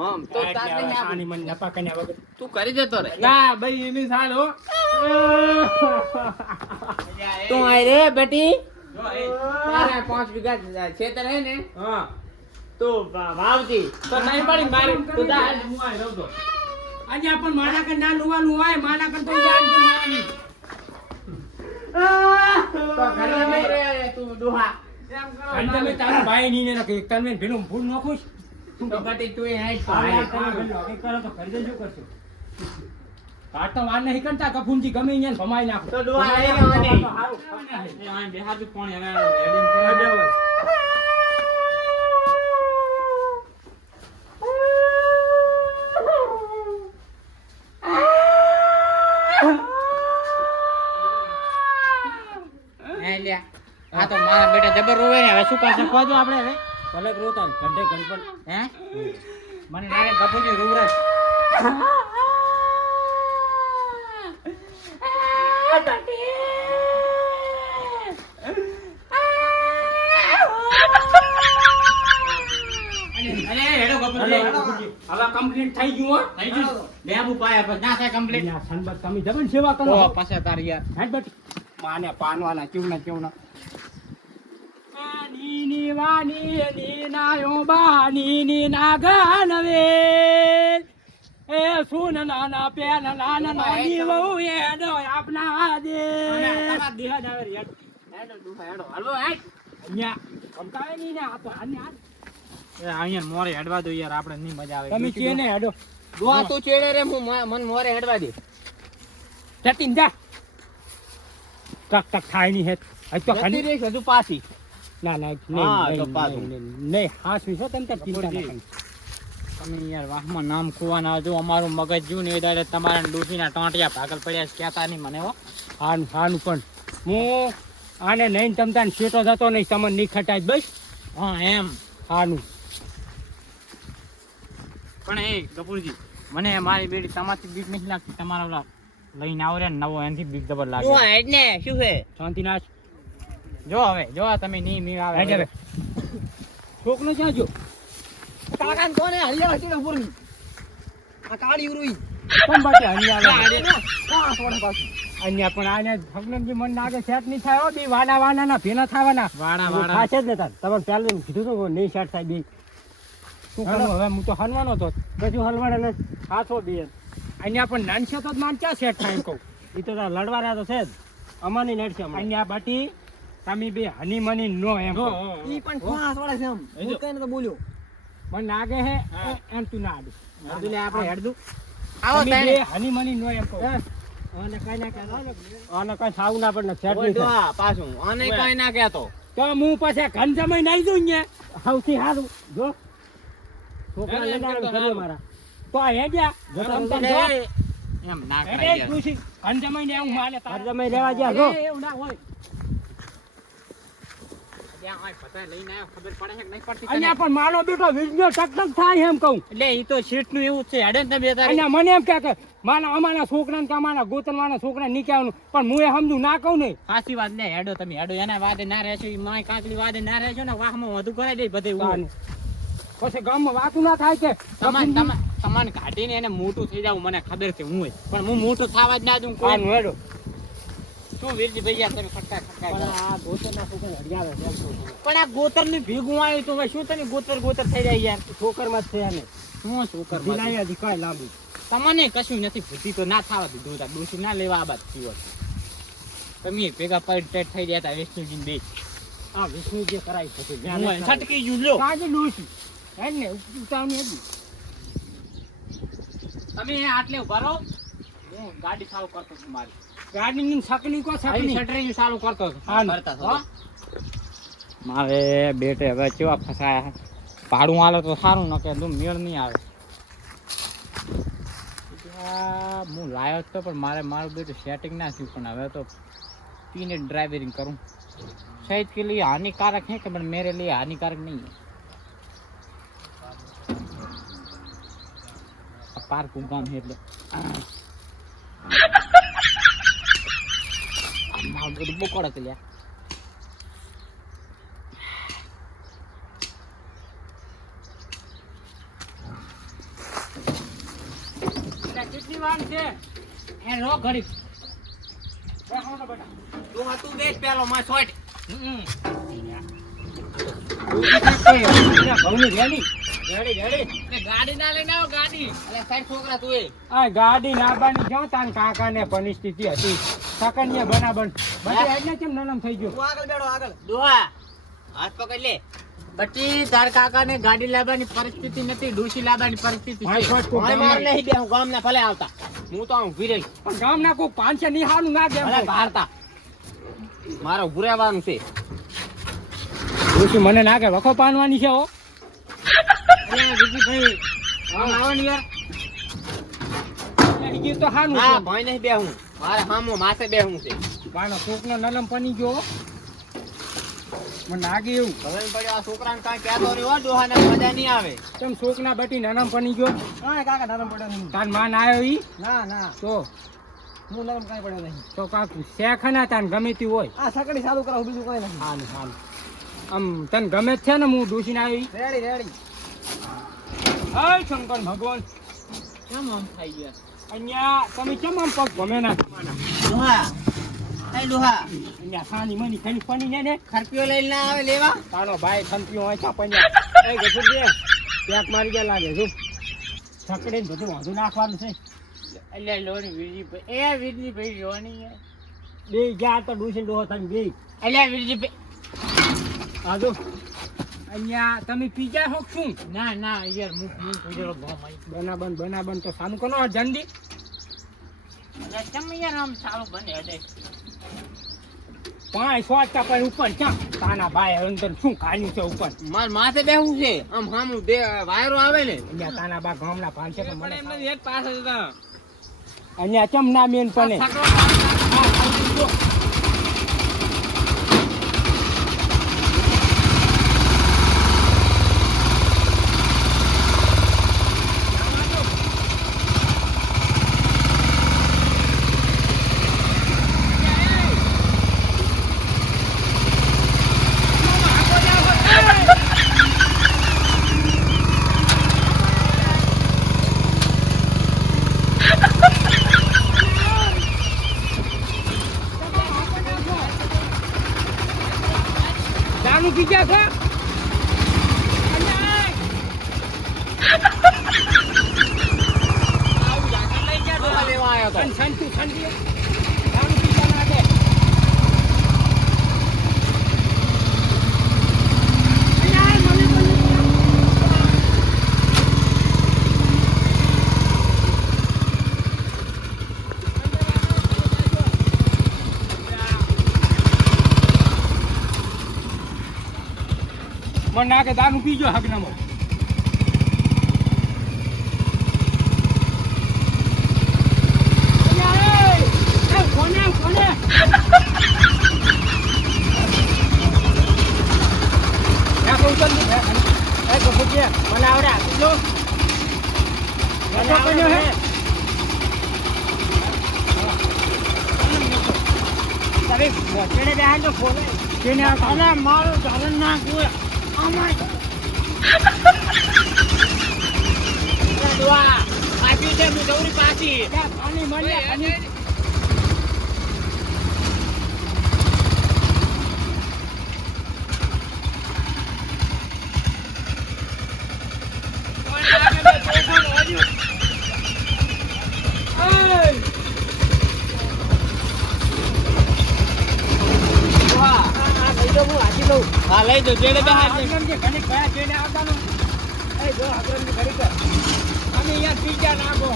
હા તો તારે આની મન નપા કન્યા વગર તું કરી દેતો રે ના ભાઈ એની સાલ હો તું આય રે બેટી જો એ તારા 5 વીઘા ખેતર હે ને હા તો વાવતી તો નહીં પડી મારી તું જા હું આ રહું તો આજે આપણ માના કે ના લુવાનું હોય માના કર તો જાન તું માની તો ઘરે નહીં રે તું ડોહા અને તમે તારા ભાઈ ની ને કે તને ભેલું ફૂલ ન ખુશ તો બેટી તું આય કરો તો કરી દેજો કરશો કાટ તો વાર નહીં કરતા કફુંજી ગમે અહીંયા ભમાઈ નાખો તો ડોહા આય ને આ બેહાર બી કોણ હવે રેડી કરવા દેવો આ તો મારા બેટા જબર રોવે ને હવે શું કરશે ખોજો આપણે હવે કલક રોતા ઘંટે ઘંટ હે મને લાગે ગપુજી રૂવરે અરે હેડો ગપુજી હવે કમ્પ્લીટ થઈ ગયું હો થઈ ગયું લેબુ પાયા પર ના થાય કમ્પ્લીટ યા સંબત તમે જબન સેવા કરો તો પછી તાર યાર હેડ બટ માને પાનવાના ચૂના ની વાની ની નાયો બાની ની નાગનવે એ સુન નાના પેન નાના નાની વહુ એનો આપના દે તમાર દેહ આવે હેડ હેડો ડોહા હેડો હાલો હેડ અહીંયા કમકાય ની ને આ તો અહીંયા અહીંયા મોરે હેડવા દો યાર આપણે નહીં મજા આવે તમે કે ને હેડો ડોહા તું ચેડે રે હું મન મોરે હેડવા દે જતીન જા ટક ટક થાય ની હેત આ તો જતી રહીશ હજુ પાછી ના ના હા, તો નહીં પાછું. નહીં હાસવી છો તમે તાર ચિંતા ના કરી તમે યાર વાહમાં નામ ખોવાના જો અમારું મગજ જુ ને એ દાડે તમારા ડૂસીના ટોંટિયા ભાગલ પડ્યા છે કહેતા નહીં મને હો હાનું હાનું પણ હું આને નહીં તમતાને શેટો થતો નહીં તમને નહીં ખટાય બસ હા એમ હાનું પણ એ કપૂરજી મને મારી બેટી તમારથી બીક નથી લાગતી તમારા ઓલા લઈને આવો રે ને નવો એનાથી બીક જબર લાગે ને શું છે શાંતિનાશ જો હવે જો તમે નહીં મી આવે હેડ હવે છોકનો ક્યાં જો કાકાને કોને હરિયા હતી ઉપરની આ કાળી ઉરુઈ કોણ બાટે હની આવે કોણ સોડે પાછું અહીંયા પણ આને ભગનજી મન લાગે સેટ નહીં થાય હો બી વાના ના ભેના થવાના વાડા થાશે જ ને તાર તમને પહેલા કીધું તો નહીં સેટ થાય બી શું કરું હવે હું તો હલવાનો તો કશું હલવાના ને હાથો બી અહીંયા પણ નાનશે તો માન ક્યાં સેટ થાય એમ કહું એ તો તાર લડવા રહ્યા તો છે જ અમાની નડશે અહીંયા બાટી તમે બે હની મની નો એમ ઈ પણ કોણ સોડે છે એમ હું કઈને તો બોલ્યો મને લાગે હે એમ તું ના આડું એટલે આપણે હેડદું તમે બે હની મની નો એમ કહું આને કઈ ના કહેતો આને કઈ થાવું ના પડે સેટ નહીં થાય પાછું આને કઈ ના કહેતો તો હું પછી ઘન જમાઈ નાઈ દઉં ને સૌથી સારું જો છોકરા લગાડે ઘરે મારા તો હે ગયા જો તમ જો એમ ના એ કરાય ખુશી ઘન જમાઈ ને હું માલે તાર જમાઈ રહેવા ગયા જો એવું ના હોય ખબર પડે છે નહીં પડતી અહીંયા પણ માનો બેટો વિડિયો ટક ટક થાય એમ કહું એટલે ઈ તો શીટ નું એવું છે હેડે ને બે તારી અહીંયા મને એમ કે માના અમારા છોકરાને કે અમારા ગોતનવાના છોકરા નીકળવાનું પણ હું એ સમજુ ના કહું ને સાચી વાત લે હેડો તમે હેડો એના વાદે ના રહેશો ઈ માય કાકલી વાદે ના રહેશો ને વાહમાં વધુ કરાઈ દે બધે એવું પછી ગામમાં વાતું ના થાય કે તમને કાઢીને એને મોટું થઈ જાવ મને ખબર છે હું પણ હું મોટું થવા જ ના દઉં કોઈ કાનું હેડો શું વીરજી ભૈયા તમે ખટકા પણ આ ગોતરના છોકરા હરિયાવે છે પણ આ ગોતર ની ભેગું આવ્યું તું શું તને ગોતર થઈ જાય યાર છોકરમાં જ છે એને શું છોકર દિલાયા દીકાય લાંબુ તમને કશું નથી ભૂતી તો ના થવા દીધું હતા ડોસી ના લેવા આ બાદ થયું તમે ભેગા પડ થઈ ગયા હતા વિષ્ણુજી બે આ વિષ્ણુ જે કરાય છે છટકી ગયું લો કાજે ડોસી એને ઉતાવની હતી તમે આટલે ઉભા રહો હું ગાડી ચાલુ કરતો છું મારી ગાડીની સકની કો સકની શટરિંગ ચાલુ કરતો છું હા હો મારે બેટે હવે કેવા ફસાયા ભાડું આલે તો સારું ન કે તું મેળ નહીં આવે હું લાયો તો પણ મારું બેટું સેટિંગ ના થયું પણ હવે તો पीने ड्राइविंग करूं शायद के लिए हानिकारक है कि मेरे लिए हानिकारक नहीं है पार्क गाम है એટલે મારું બધું બકોડા છે લ્યા વાન છે એ રો ઘડી બેહો ને બેટા ડોહા તું બેસ પેલો માં શોટ. ઘઉંની રેડી રેડી ગાડી ના લઈને આવો ગાડી. અલે સાઈડ છોકરા તું એ. આ ગાડી નાબાની જો તાન કાકાને પરિસ્થિતિ હતી સકન્યા બનાબન બટી એટલે કેમ નરમ થઈ ગયો તું આગળ બેઠો આગળ. ડોહા હાથ પકડ લે. બટી તાર કાકાને ગાડી લાવવાની પરિસ્થિતિ નથી, ડોશી લાવવાની પરિસ્થિતિ ભાઈ છે. શોટ કો ભાઈ માર નહીં બે હું ગામના ભલે આવતા. હું તો આમ ઊભી રહી. પણ ગામના કોઈ પાંચે નિહાળું ના દેમ ભલે ભારતા. મારે ઊભું રહેવાનું છે. ડોશી મને ના કે વખો પાનવાની છે હો અરે વિજયભાઈ આમ આવો ને યાર. ઈ તો હાનું હા છે ભાઈ નહીં બેહું. મારે હામો માથે બેહું છે. બાનો કોકનો નરમ પની ગયો મને લાગે એવું ભલે પડ્યો આ છોકરાને કાંઈ કહેતો રહ્યો ડોહાને મજા નહીં આવે. તેમ શોકના બટી નરમ પની ગયો હા કાકા નરમ પડ્યો નહીં. તાર માન આવ્યો ઈ ના ના તો હું નરમ કાંઈ પડ્યો નહીં. તો કાક શેખના તાન ગમે તે હોય આ સકડી ચાલુ કરાવું બીજું કોઈ નહીં. હાલ હાલ આમ તને ગમે જ છે ને હું ડોસીને આવી રેડી રેડી. હે શંકર ભગવાન કેમ આમ થઈ ગયા? અહીંયા તમે કેમ આમ પગ ગમે ના તમારા? ડોહા એ ડોહા અહીંયા સાની મની ખાલી પની ને ને ખરપીઓ લઈને ના આવે લેવા. તારો ભાઈ ખંતીઓ હોય છે પન્યા એ ગસુર દે પેક મારી ગયા લાગે જો છકડે ને બધું વાંધું નાખવાનું છે અલ્યા લોની વિજયભાઈ, એ વિજયભાઈ જોવાની યાર. બે ગયા તો ડોસી ડોહો થઈને બે અલ્યા વિજયભાઈ, આજો અહીંયા તમે પીજા હો શું ના ના યાર હું પૂજેલો ભાઈ. બનાબન તો સાનું કોનો જલ્દી અલ્યા કેમ યાર આમ ચાલુ બને હજે? 5 શોટ પણ ઉપર ક્યાં તાના ભાઈ અંદર શું ખાયું છે ઉપર માર માથે બેહું છે. આમ હામું દે વાયરો આવે ને. અહીંયા તાના બા ગામના પાંચે તો મને એમને એક પાસે હતા. અહીંયા ચમ ના મેન પને જાનું પીજા છે ડોહા લેવા આવ્યો તો. સંતુ સંતી જાનું પીજા ના દે મને નાખે દારૂ પીજો હગનામાં મને આવડે આપી દો મને આવડે હે તમે મોચેડે બેહાન તો ખોલે કેને આ મારો ચાલન ના કોઈ ડોહા પાછી છે હું દৌડી પાછી. પાણી મળ્યા પાણી હા લઈ જો જેડે બેહાર છે. હગરમ કે ઘણી ગયા જેને આવતાનો એ જો હગરમ ની ઘડી કર અમે યાર પીજા નાખો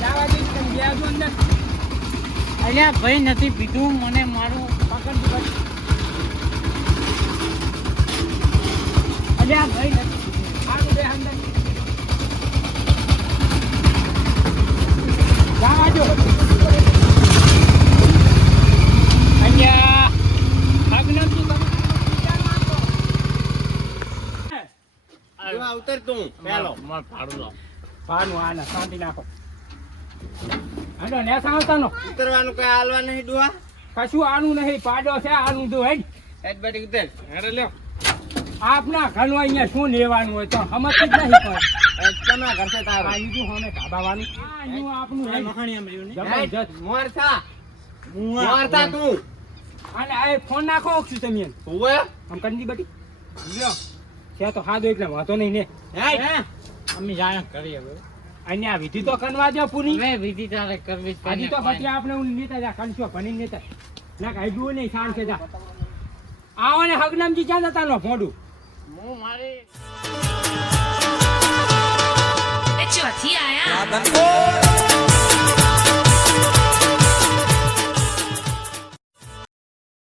જાવા દે તમે ગયા છો અંદર અલ્યા ભાઈ નથી પીધું, મને મારું પકડ દી અલ્યા ભાઈ નથી પીધું. આગળ બે અંદર જાવા જો અહીંયા હગરમ તું તમે પીજા નાખો ડોહા ઉતર તું પેલો. માર પાડું લો. પાનું આને શાંતિ નાખો હાલો ને સાવતાનો ઉતરવાનું કઈ હાલવા નહીં ડોહા. કશું આનું નહીં પાડો છે આનું તો હેડ હેડ બેટી ઉતર. હેડ લ્યો આપના ઘરનું અહીંયા શું લેવાનું હોય તો સમજતું જ નહીં પણ. કેના ઘર છે તારું? આ ઈજુ સામે ધાબાવાનું. આ ઈજુ આપણું હેડ. જબરજસ્ત. મોરસા મોરસા તું અને આ ફોન નાખો ઓછું તમે એમ. હુવે આમ કરી દી બટી. લ્યો. છે તો હાદો એટલે વાંધો નહીં ને. હે અમે જાણે કરીએ હવે અને આ વિધિ તો કરવા દો પૂરી. મેં વિધિ તારે કરવી જ હજી તો પડે. પછી આપણે હું નેતા જા કંશો ભણી નેતા ના કાઢ્યું નહીં શાન છે જા આવો ને હગનામજી ક્યાં જતા નો ફોડું હું મારી ચોથી આયા